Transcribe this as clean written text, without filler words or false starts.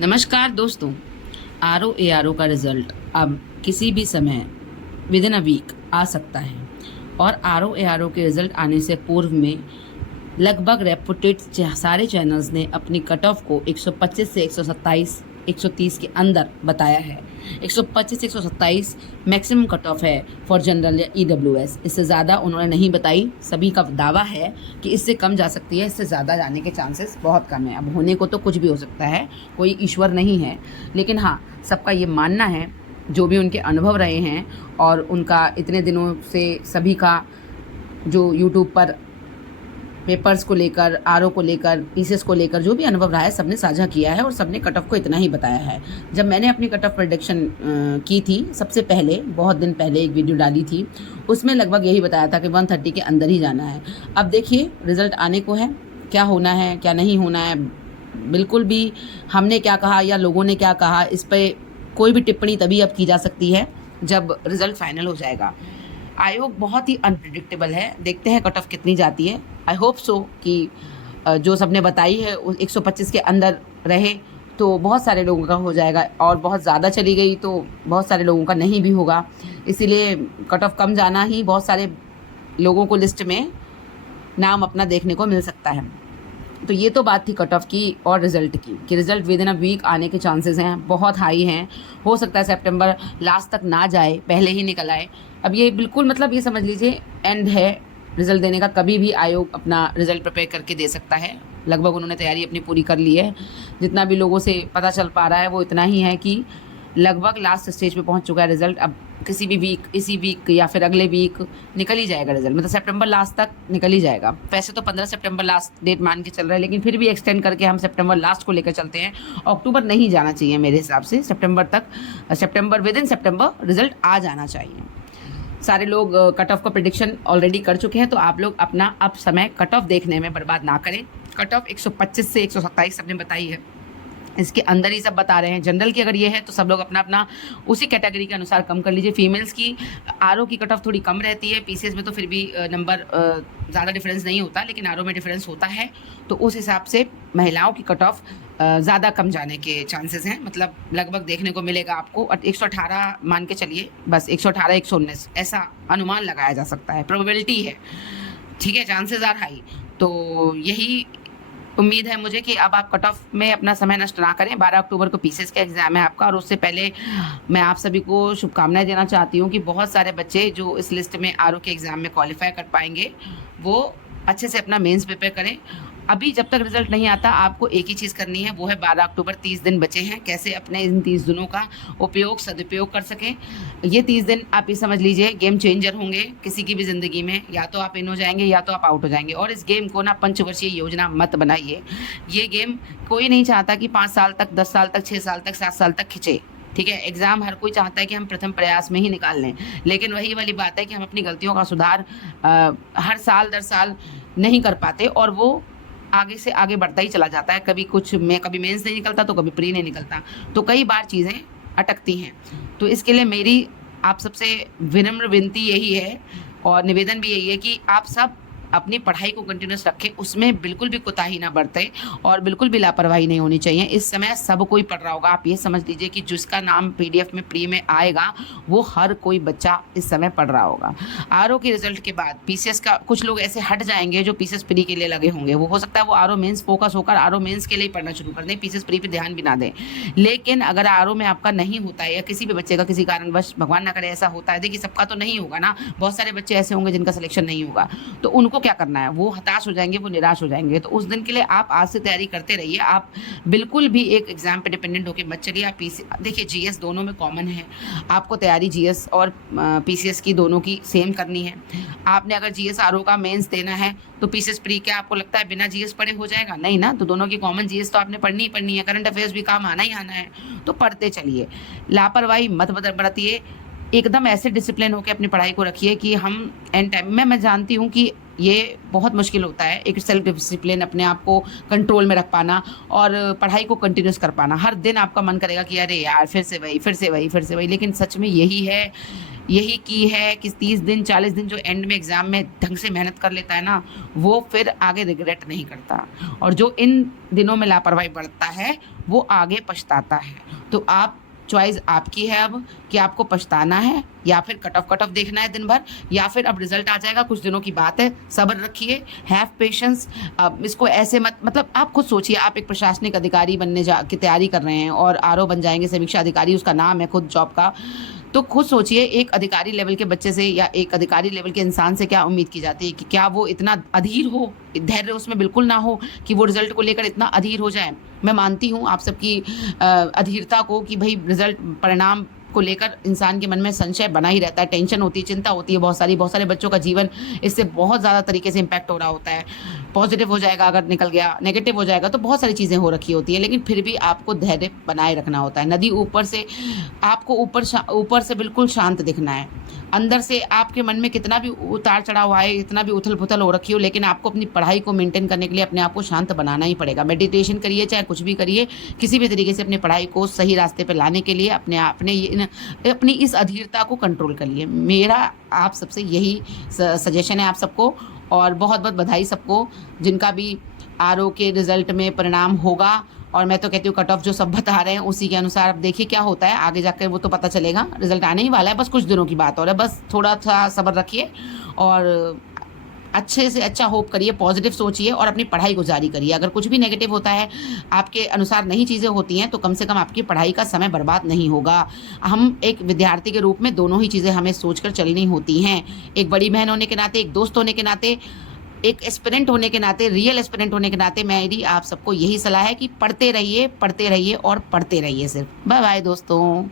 नमस्कार दोस्तों। RO ARO का रिजल्ट अब किसी भी समय विद इन अ वीक आ सकता है और RO ARO के रिजल्ट आने से पूर्व में लगभग रेपुटेड सारे चैनल्स ने अपनी कट ऑफ को 125 से 127 130 के अंदर बताया है। 125 से 127 मैक्सिमम कट ऑफ है फॉर जनरल या EWS। इससे ज़्यादा उन्होंने नहीं बताई। सभी का दावा है कि इससे कम जा सकती है, इससे ज़्यादा जाने के चांसेस बहुत कम है। अब होने को तो कुछ भी हो सकता है, कोई ईश्वर नहीं है, लेकिन हाँ सबका ये मानना है, जो भी उनके अनुभव रहे हैं और उनका इतने दिनों से सभी का जो यूट्यूब पर पेपर्स को लेकर, RO को लेकर, पीसेस को लेकर जो भी अनुभव रहा है सबने साझा किया है और सबने कट ऑफ को इतना ही बताया है। जब मैंने अपनी कट ऑफ प्रेडिक्शन की थी सबसे पहले, बहुत दिन पहले एक वीडियो डाली थी, उसमें लगभग यही बताया था कि 130 के अंदर ही जाना है। अब देखिए रिज़ल्ट आने को है, क्या होना है क्या नहीं होना है, बिल्कुल भी हमने क्या कहा या लोगों ने क्या कहा इस पर कोई भी टिप्पणी तभी अब की जा सकती है जब रिज़ल्ट फाइनल हो जाएगा। आयोग बहुत ही अनप्रिडिक्टेबल है, देखते हैं कट ऑफ कितनी जाती है। आई होप सो कि जो सबने बताई है उस 125 के अंदर रहे तो बहुत सारे लोगों का हो जाएगा, और बहुत ज़्यादा चली गई तो बहुत सारे लोगों का नहीं भी होगा। इसीलिए कट ऑफ कम जाना ही बहुत सारे लोगों को लिस्ट में नाम अपना देखने को मिल सकता है। तो ये तो बात थी कट ऑफ की और रिज़ल्ट की, कि result within a week आने के चांसेस हैं, बहुत हाई हैं। हो सकता है सितंबर लास्ट तक ना जाए, पहले ही निकल आए। अब ये बिल्कुल मतलब ये समझ लीजिए एंड है रिज़ल्ट देने का, कभी भी आयोग अपना रिज़ल्ट प्रिपेयर करके दे सकता है। लगभग उन्होंने तैयारी अपनी पूरी कर ली है। जितना भी लोगों से पता चल पा रहा है वो इतना ही है कि लगभग लास्ट स्टेज पे पहुंच चुका है रिज़ल्ट। अब किसी भी वीक, इसी वीक या फिर अगले वीक निकल ही जाएगा रिज़ल्ट, मतलब सितंबर लास्ट तक निकल ही जाएगा। वैसे तो 15 सितंबर लास्ट डेट मान के चल रहा है, लेकिन फिर भी एक्सटेंड करके हम सितंबर लास्ट को लेकर चलते हैं। अक्टूबर नहीं जाना चाहिए मेरे हिसाब से, सितंबर तक, सितंबर विद इन सितंबर रिज़ल्ट आ जाना चाहिए। सारे लोग कट ऑफ का प्रिडिक्शन ऑलरेडी कर चुके हैं, तो आप लोग अपना अब समय कट ऑफ देखने में बर्बाद ना करें। कट ऑफ 125 से 127 सबने बताई है, इसके अंदर ही सब बता रहे हैं। जनरल की अगर ये है तो सब लोग अपना अपना उसी कैटेगरी के अनुसार कम कर लीजिए। फीमेल्स की RO की कट ऑफ थोड़ी कम रहती है, PCS में तो फिर भी नंबर ज़्यादा डिफरेंस नहीं होता, लेकिन RO में डिफरेंस होता है। तो उस हिसाब से महिलाओं की कट ऑफ ज़्यादा कम जाने के चांसेस हैं, मतलब लगभग देखने को मिलेगा आपको 118 मान के चलिए, बस 118 119 ऐसा अनुमान लगाया जा सकता है, प्रोबेबिलिटी है, ठीक है, चांसेस आर हाई। तो यही उम्मीद है मुझे कि अब आप कट ऑफ में अपना समय नष्ट ना करें। 12 अक्टूबर को पीसीएस का एग्ज़ाम है आपका, और उससे पहले मैं आप सभी को शुभकामनाएं देना चाहती हूँ कि बहुत सारे बच्चे जो इस लिस्ट में RO के एग्ज़ाम में क्वालिफाई कर पाएंगे वो अच्छे से अपना मेंस प्रिपेयर करें। अभी जब तक रिजल्ट नहीं आता आपको एक ही चीज़ करनी है, वो है 12 अक्टूबर, 30 दिन बचे हैं, कैसे अपने इन 30 दिनों का उपयोग सदुपयोग कर सकें। ये 30 दिन आप ये समझ लीजिए गेम चेंजर होंगे किसी की भी ज़िंदगी में, या तो आप इन हो जाएंगे या तो आप आउट हो जाएंगे। और इस गेम को ना पंचवर्षीय योजना मत बनाइए। ये गेम कोई नहीं चाहता कि 5 साल तक, 10 साल तक, 6 साल तक, 7 साल तक खिंचे, ठीक है। एग्ज़ाम हर कोई चाहता है कि हम प्रथम प्रयास में ही निकाल लें, लेकिन वही वाली बात है कि हम अपनी गलतियों का सुधार हर साल दर साल नहीं कर पाते, और वो आगे से आगे बढ़ता ही चला जाता है। कभी कुछ में, कभी मेंस नहीं निकलता तो कभी प्री नहीं निकलता, तो कई बार चीज़ें अटकती हैं। तो इसके लिए मेरी आप सबसे विनम्र विनती यही है और निवेदन भी यही है कि आप सब अपनी पढ़ाई को कंटिन्यूस रखें, उसमें बिल्कुल भी कोताही ना बरतें और बिल्कुल भी लापरवाही नहीं होनी चाहिए। इस समय सब कोई पढ़ रहा होगा, आप ये समझ लीजिए कि जिसका नाम PDF में प्री में आएगा वो हर कोई बच्चा इस समय पढ़ रहा होगा। RO के रिजल्ट के बाद PCS का कुछ लोग ऐसे हट जाएंगे जो PCS प्री के लिए लगे होंगे, वो हो सकता है वो RO मेंस फोकस होकर RO मेंस के लिए पढ़ना शुरू कर दें, PCS प्री पे ध्यान भी ना दें। लेकिन अगर RO में आपका नहीं होता है, या किसी भी बच्चे का किसी कारणवश, भगवान ना करे ऐसा होता है, देखिए सबका तो नहीं होगा ना, बहुत सारे बच्चे ऐसे होंगे जिनका सिलेक्शन नहीं होगा, तो उनको क्या करना है, वो हताश हो जाएंगे, वो निराश हो जाएंगे। तो उस दिन के लिए आप आज से तैयारी करते रहिए। आप बिल्कुल भी एक एग्जाम पे डिपेंडेंट होकर मत चलिए। आप देखिए GS दोनों में कॉमन है, आपको तैयारी GS और PCS की दोनों की सेम करनी है। आपने अगर GS RO का मेंस देना है तो PCS प्री क्या आपको लगता है बिना GS पढ़े हो जाएगा? नहीं ना, तो दोनों की कॉमन GS तो आपने पढ़नी ही पढ़नी है, करंट अफेयर्स भी काम आना ही आना है, तो पढ़ते चलिए, लापरवाही मत बरतिए। एकदम ऐसे डिसिप्लिन होकर अपनी पढ़ाई को रखिए कि हम एंड टाइम में, मैं जानती हूँ कि ये बहुत मुश्किल होता है, एक सेल्फ डिसिप्लिन, अपने आप को कंट्रोल में रख पाना और पढ़ाई को कंटिन्यूस कर पाना। हर दिन आपका मन करेगा कि अरे यार फिर से वही, फिर से वही, फिर से वही, लेकिन सच में यही है, यही की है कि 30 दिन 40 दिन जो एंड में एग्ज़ाम में ढंग से मेहनत कर लेता है ना, वो फिर आगे रिग्रेट नहीं करता। और जो इन दिनों में लापरवाही बढ़ता है वो आगे पछताता है। तो आप चॉइस आपकी है अब कि आपको पछताना है या फिर कट ऑफ देखना है दिन भर, या फिर अब रिजल्ट आ जाएगा, कुछ दिनों की बात है, सब्र रखिए, हैव पेशेंस। अब इसको ऐसे मत, मतलब आप खुद सोचिए, आप एक प्रशासनिक अधिकारी बनने की तैयारी कर रहे हैं और आरओ बन जाएंगे, समीक्षा अधिकारी उसका नाम है खुद जॉब का। तो खुद सोचिए, एक अधिकारी लेवल के बच्चे से या एक अधिकारी लेवल के इंसान से क्या उम्मीद की जाती है कि क्या वो इतना अधीर हो, धैर्य उसमें बिल्कुल ना हो कि वो रिजल्ट को लेकर इतना अधीर हो जाए। मैं मानती हूँ आप सबकी अधीरता को कि भाई रिजल्ट परिणाम को लेकर इंसान के मन में संशय बना ही रहता है, टेंशन होती है, चिंता होती है, बहुत सारे बच्चों का जीवन इससे बहुत ज़्यादा तरीके से इम्पैक्ट हो रहा होता है। पॉजिटिव हो जाएगा अगर निकल गया, नेगेटिव हो जाएगा, तो बहुत सारी चीज़ें हो रखी होती है, लेकिन फिर भी आपको धैर्य बनाए रखना होता है। नदी ऊपर से, आपको ऊपर से बिल्कुल शांत दिखना है, अंदर से आपके मन में कितना भी उतार चढ़ाव आए, इतना भी उथल पुथल हो रखी हो, लेकिन आपको अपनी पढ़ाई को मेंटेन करने के लिए अपने आप को शांत बनाना ही पड़ेगा। मेडिटेशन करिए, चाहे कुछ भी करिए, किसी भी तरीके से अपनी पढ़ाई को सही रास्ते पे लाने के लिए अपनी इस अधीरता को कंट्रोल करिए। मेरा आप सबसे यही सजेशन है आप सबको। और बहुत बहुत बधाई सबको जिनका भी आरओ के रिजल्ट में परिणाम होगा। और मैं तो कहती हूँ कट ऑफ जो सब बता रहे हैं उसी के अनुसार अब देखिए क्या होता है आगे जाकर, वो तो पता चलेगा, रिजल्ट आने ही वाला है, बस कुछ दिनों की बात हो रहा है। बस थोड़ा सा सब्र रखिए और अच्छे से अच्छा होप करिए, पॉजिटिव सोचिए और अपनी पढ़ाई को जारी करिए। अगर कुछ भी नेगेटिव होता है, आपके अनुसार नहीं चीज़ें होती हैं, तो कम से कम आपकी पढ़ाई का समय बर्बाद नहीं होगा। हम एक विद्यार्थी के रूप में दोनों ही चीज़ें हमें सोचकर चलनी होती हैं। एक बड़ी बहन होने के नाते, एक दोस्त होने के नाते, एक एस्पिरेंट होने के नाते, रियल एस्पिरेंट होने के नाते मेरी आप सबको यही सलाह है कि पढ़ते रहिए और पढ़ते रहिए सिर्फ। बाय बाय दोस्तों।